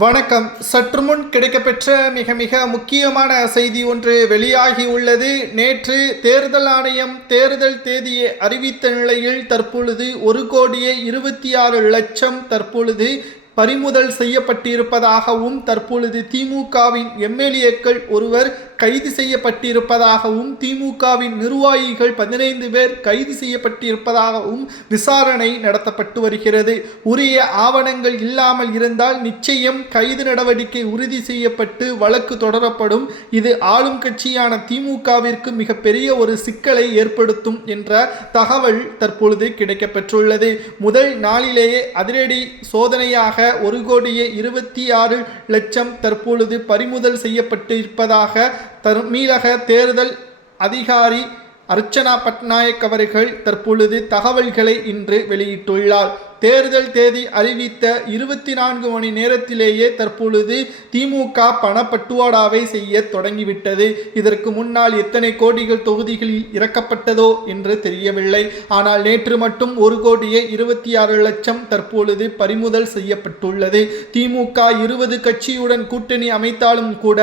வணக்கம். சற்று முன் கிடைக்கப்பெற்ற மிக முக்கியமான செய்தி ஒன்று வெளியாகி உள்ளது. நேற்று தேர்தல் ஆணையம் தேர்தல் தேதியை அறிவித்த நிலையில் தற்பொழுது 1,26,00,000 தற்பொழுது பறிமுதல் செய்யப்பட்டிருப்பதாகவும், தற்பொழுது திமுகவின் எம்எல்ஏக்கள் ஒருவர் கைது செய்யப்பட்டிருப்பதாகவும், திமுகவின் நிர்வாகிகள் 15 பேர் கைது செய்யப்பட்டிருப்பதாகவும் விசாரணை நடத்தப்பட்டு வருகிறது. உரிய ஆவணங்கள் இல்லாமல் இருந்தால் நிச்சயம் கைது நடவடிக்கை உறுதி செய்யப்பட்டு வழக்கு தொடரப்படும். இது ஆளும் கட்சியான திமுகவிற்கு மிகப்பெரிய ஒரு சிக்கலை ஏற்படுத்தும் என்ற தகவல் தற்பொழுது கிடைக்கப்பெற்றுள்ளது. முதல் நாளிலேயே அதிரடி சோதனையாக 1,26,00,000 தற்பொழுது பறிமுதல் செய்யப்பட்டு இருப்பதாக தமிழக தேர்தல் அதிகாரி அர்ச்சனா பட்நாயக் அவர்கள் தற்பொழுது தகவல்களை இன்று வெளியிட்டுள்ளார். தேர்தல் தேதி அறிவித்த 24 மணி நேரத்திலேயே தற்பொழுது திமுக பணப்பட்டுவாடாவை செய்ய தொடங்கிவிட்டது. இதற்கு முன்னால் எத்தனை கோடிகள் தொகுதிகளில் இறக்கப்பட்டதோ என்று தெரியவில்லை. ஆனால் நேற்று மட்டும் 1,26,00,000 தற்பொழுது பறிமுதல் செய்யப்பட்டுள்ளது. திமுக 20 கட்சியுடன் கூட்டணி அமைத்தாலும் கூட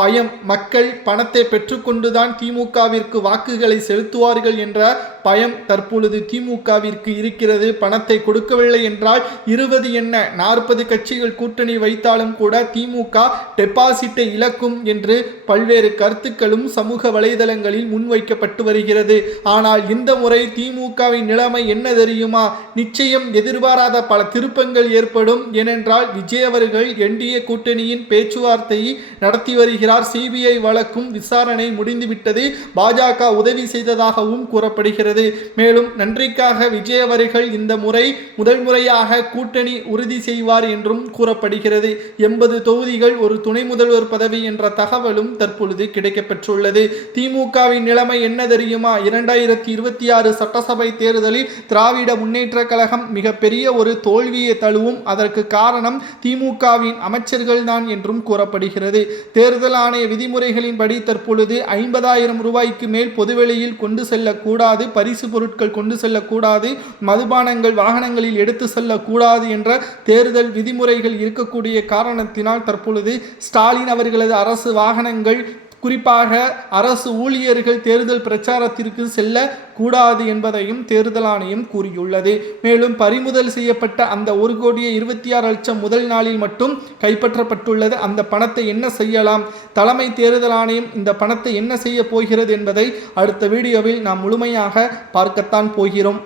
பயம், மக்கள் பணத்தை பெற்றுக்கொண்டுதான் திமுகவிற்கு வாக்குகளை செலுத்துவார்கள் என்ற பயம் தற்பொழுது திமுகவிற்கு இருக்கிறது. பணத்தை கொடுக்கவில்லை என்றால் 20 என்ன 40 கட்சிகள் கூட்டணி வைத்தாலும் கூட திமுக டெபாசிட்டை இழக்கும் என்று பல்வேறு கருத்துக்களும் சமூக வலைதளங்களில் முன்வைக்கப்பட்டு வருகிறது. ஆனால் இந்த முறை திமுகவின் நிலைமை என்ன தெரியுமா? நிச்சயம் எதிர்பாராத பல திருப்பங்கள் ஏற்படும். ஏனென்றால் விஜய் அவர்கள் என்டிஏ கூட்டணியின் பேச்சுவார்த்தையை நடத்தி வருகிறார். சிபிஐ வழக்கும் விசாரணை முடிந்துவிட்டது. பாஜக உதவி செய்ததாகவும் கூறப்படுகிறது. மேலும் நன்றிக்காக விஜய் அவர்கள் இந்த முறை முதல் முறையாக கூட்டணி உறுதி செய்வார் என்றும் கூறப்படுகிறது. 80 தொகுதிகள், ஒரு துணை முதல்வர் பதவி என்ற தகவலும் தற்பொழுது கிடைக்கப்பெற்றுள்ளது. திமுகவின் நிலைமை என்ன தெரியுமா? 2026 சட்டசபை தேர்தலில் திராவிட முன்னேற்ற கழகம் மிகப்பெரிய ஒரு தோல்வியை தழுவும். அதற்கு காரணம் திமுகவின் அமைச்சர்கள் தான் என்றும் கூறப்படுகிறது. தேர்தல் ஆணைய விதிமுறைகளின்படி தற்பொழுது 50,000 ரூபாய்க்கு மேல் பொதுவெளியில் கொண்டு செல்லக்கூடாது, பரிசு பொருட்கள் கொண்டு செல்லக்கூடாது, மதுபானங்கள் வாகனங்களில் எடுத்து செல்லக்கூடாது என்ற தேர்தல் விதிமுறைகள் இருக்கக்கூடிய காரணத்தினால் தற்பொழுது ஸ்டாலின் அவர்களது அரசு வாகனங்கள், குறிப்பாக அரசு ஊழியர்கள் தேர்தல் பிரச்சாரத்திற்கு செல்ல கூடாது என்பதையும் தேர்தல் ஆணையம் கூறியுள்ளது. மேலும் பறிமுதல் செய்யப்பட்ட அந்த 1,26,00,000 முதல் நாளில் மட்டும் கைப்பற்றப்பட்டுள்ளது. அந்த பணத்தை என்ன செய்யலாம், தலைமை தேர்தல் ஆணையம் இந்த பணத்தை என்ன செய்ய போகிறது என்பதை அடுத்த வீடியோவில் நாம் முழுமையாக பார்க்கத்தான் போகிறோம்.